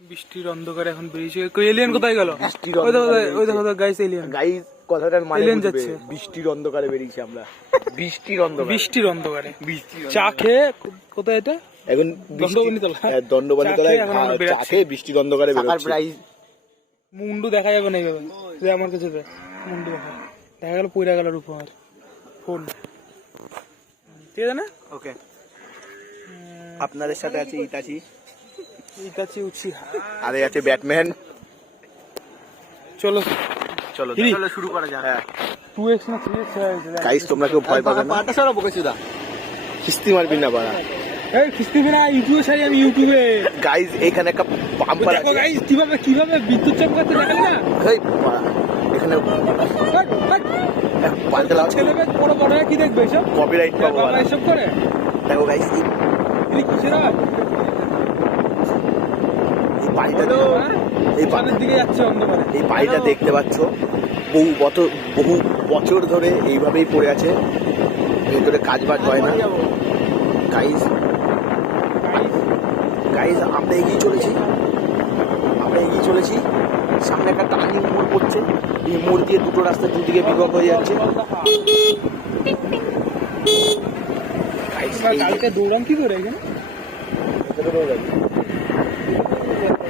বৃষ্টির অন্ধকারে এখন বেরিয়েছে। এলিয়ান কোথায় গেল? বৃষ্টির ওই দেখো ওই দেখো গাইস এলিয়ান গাইস কথাটার মানে বুঝবে। যাচ্ছে। বৃষ্টির অন্ধকারে বেরিয়েছি আমরা। বৃষ্টির অন্ধকারে। বৃষ্টির অন্ধকারে। বৃষ্টির চা খেয়ে কোথায় এটা? এখন দণ্ডবনীতলা। হ্যাঁ, চা খেয়ে চা খেয়ে বৃষ্টির অন্ধকারে বেরোচ্ছি। প্রাইস মুন্ডু দেখা যাবে না এইভাবে। দে আমার কাছে মুন্ডু দেখা। দেখা গেল পইরা গেল আমার ফোন। ঠিক আছে না? ওকে আপনাদের সাথে আছে ইতাচি। ইতাচি উচিহা আর এই আছে ব্যাটম্যান চলো। চলো চলো শুরু করা যাক। হ্যাঁ টু এক্স না থ্রি এক্স গাইস তোমরা কেউ ভয় পাবে না। পাটা সারা বকেছি দা কিস্তি মারবি না বাড়া। এই খিস্তি না ইউটিউবে ছাড়ি আমি ইউটিউবে। গাইস এখানে একটা পাম্পার দেখো আছে গাইস কীভাবে কীভাবে বিদ্যুৎ চমকাতে দেখালি না? বাড়া, এখানে হাট। ছেলে মেয়ে বড় বড় কি দেখবে এসব? কপিরাইট পাবো। এসব করে? দেখো গাইস এই কিসের আওয়াজ? বাড়িটা হ্যাঁ? এই বা- দিকে যাচ্ছে অন্ধকারে। এই বাড়িটা দেখতে পাচ্ছ? বহু বছর বহু বছর ধরে এইভাবেই পড়ে আছে। ভেতরে কাজ বাজ হয় না। গাইস গাইস আমরা এগিয়ে চলেছি। আমরা এগিয়ে চলেছি। সামনে একটা টার্নিং মোড় পড়ছে। এই মোড় দিয়ে দুটো রাস্তা দুদিকে বিভক্ত হয়ে যাচ্ছে। কালকে দৌড়াম কি করে এখানে ভেতরে দৌড়াবি। ভেতরেই তো দৌড়াবি। আইছিলি? হ্যাঁ,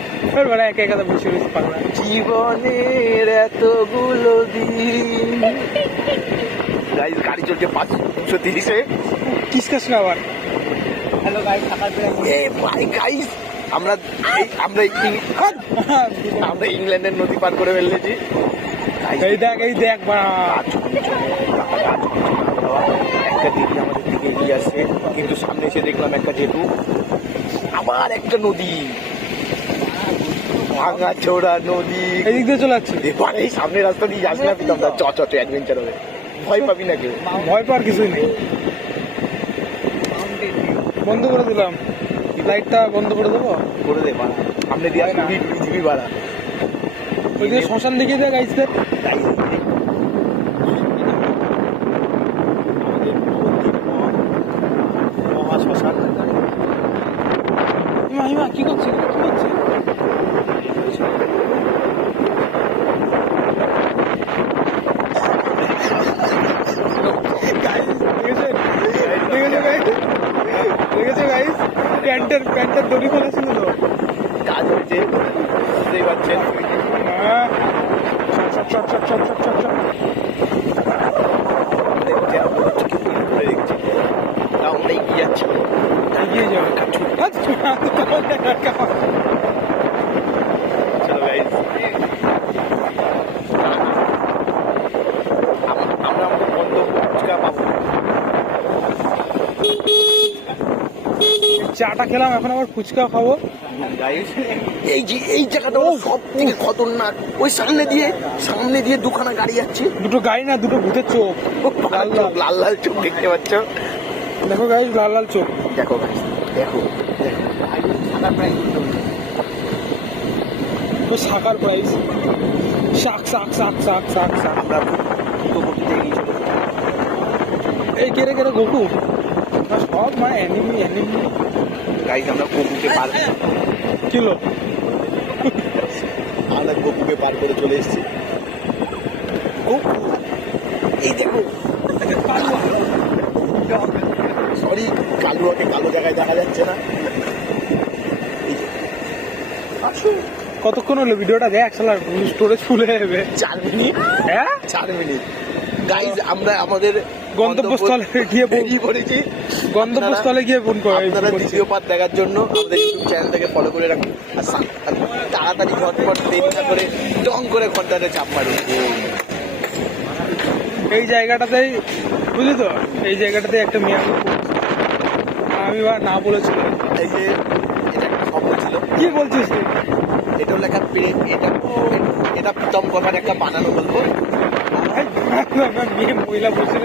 একা একা বসে রয়েছে পাগলা। জীবনের এতগুলো দিন। গাইজ গাড়ি চলছে পাঁচ দুশো তিরিশে। কিসকাস না আবার। হ্যালো গাই থাকার এ ভাই গাইজ আমরা আমরা আমরা ইংল্যান্ডের নদী পার করে ফেলেছি। এই দেখ এই দেখ একটা দিদি আমাদের দিকে এগিয়ে আসছে। কিন্তু সামনে এসে দেখলাম একটা জেতু আবার একটা নদী। ভাঙা ছোড়া নদী। এদিক দিয়ে চলে যাচ্ছে। এবার এই সামনে রাস্তা দিয়ে যাস না পিতাম চ চ চ অ্যাডভেঞ্চার হবে। ভয় পাবি না কেউ। ভয় পাওয়ার কিছুই নেই। বন্ধ করে দিলাম। লাইটটা বন্ধ করে দেবো? করে দে বাড়া। সামনে দিয়ে আসবি জিবি বাড়া। ওই যে শ্মশান দেখিয়ে দেয় গাইসদের তাই মহাশ্মশান। কি করছে কি করছে প্যান্টের প্যান্টের দড়ি খোলা ছিল তো। কাজ হয়েছে বুঝতেই পারছেন। হ্যাঁ। চপ, চপ, চপ, চপ, চপ, চপ। দেখছে আমরা হচ্ছে কি পুলিশ করে দেখছি তা আমরা এগিয়ে যাচ্ছি এগিয়ে যাও আচ্ছা, চলো গাইজ আমরা আমাদের গন্তব্য ফুচকা পাবো চাটা খেলাম এখন আবার ফুচকা খাব। এই যে এই জায়গাটা সব থেকে খতরনাক। ওই সামনে দিয়ে সামনে দিয়ে দুখানা গাড়ি যাচ্ছে। দুটো গাড়ি না দুটো ভূতের চোখ। লাল লাল। লাল লাল চোখ দেখতে পাচ্ছ? দেখো গাইস লাল লাল চোখ। দেখো দেখো। তো শাকার প্রাইস শাক শাক শাক শাক শাক শাক। এই কেড়ে কেড়ে গোকু সব মানে অ্যানিমি অ্যানিমি গাইজ আমরা গপুকে পার কিলো আমরা গপুকে পার করে চলে এসেছি। গপু এই দেখো। সরি কালুয়াকে কালো জায়গায় দেখা যাচ্ছে না। যে, কতক্ষণ হলো ভিডিওটা? দেখ সালা স্টোরেজ ফুল যাবে। চার মিনিট। হ্যাঁ? চার মিনিট। গাইজ আমরা আমাদের গন্তব্যস্থলে গিয়ে ফোন বেরিয়ে পড়েছি গন্তব্যস্থলে গিয়ে ফোন করে আপনারা দ্বিতীয় পার্ট দেখার জন্য আমাদের ইউটিউব চ্যানেলটাকে ফলো করে রাখুন। আর তাড়াতাড়ি ঝটপট দেরি করে ডং করে ঘন্টাতে চাপ মারুন। এই জায়গাটাতেই বুঝলি তো? এই জায়গাটাতে একটা মেয়ে আমি বা না বলেছিল এই যে এটা একটা শব্দ ছিল। কি বলছিস? এটা একটা প্রেম এটা এটা প্রথম কথার একটা বানানো গল্প। মেয়ে মহিলা বসে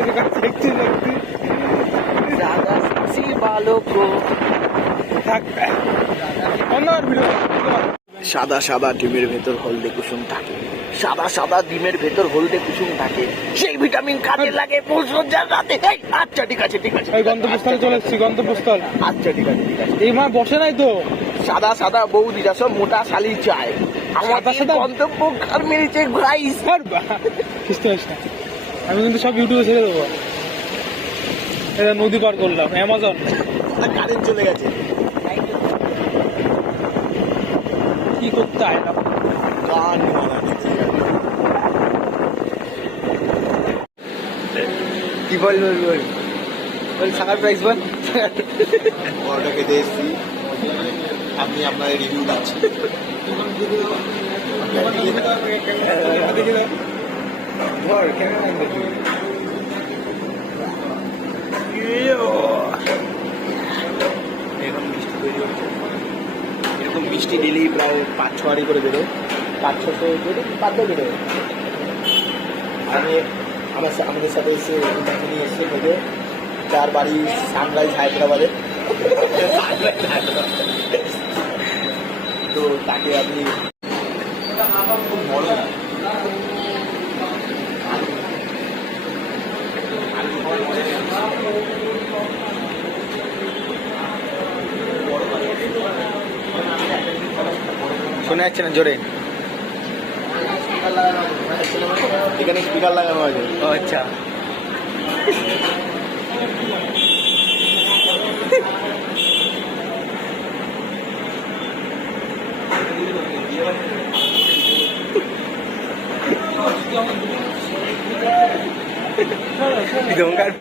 সাদা সাদা ডিমের ভেতর হলদে কুসুম থাকে। সাদা সাদা ডিমের ভেতর হলদে কুসুম থাকে। সেই ভিটামিন কাজে লাগে রাতে। আচ্ছা ঠিক আছে ঠিক আছে। গন্তব্যস্থলে চলে এসেছি গন্তব্যস্থল। আচ্ছা ঠিক আছে ঠিক আছে। এই মা বসে নাই তো। সাদা সাদা বৌদিরা সব মোটা শালি চায়। আমাদের? গন্তব্য কার মেরেছে গাইস আর বা। বুঝতে পারিস না। আমি কিন্তু সব ইউটিউবে ছেড়ে দেবো। এটা নদী পার করলাম অ্যামাজন কারেন্ট চলে গেছে। কি করতে আইলাম গান কি বল বল বল? বল সাকার প্রাইস বল। আপনি আপনার রিভিউ দেখি এরকম মিষ্টি তৈরি হচ্ছে এরকম মিষ্টি ডেলি প্রায় পাঁচ ছ হাঁড়ি করে বেরোয়। পাঁচ ছশো বেরো পাঁচ বেরোয়? আমি আমার আমাদের সাথে এসে নিয়ে এসে থেকে তার বাড়ি সানরাইজ হায়দ্রাবাদে। তো তাকে আপনি খুব বড় শোনা যাচ্ছে না জোরে। এখানে স্পিকার লাগানো আছে। ও আচ্ছা দোকান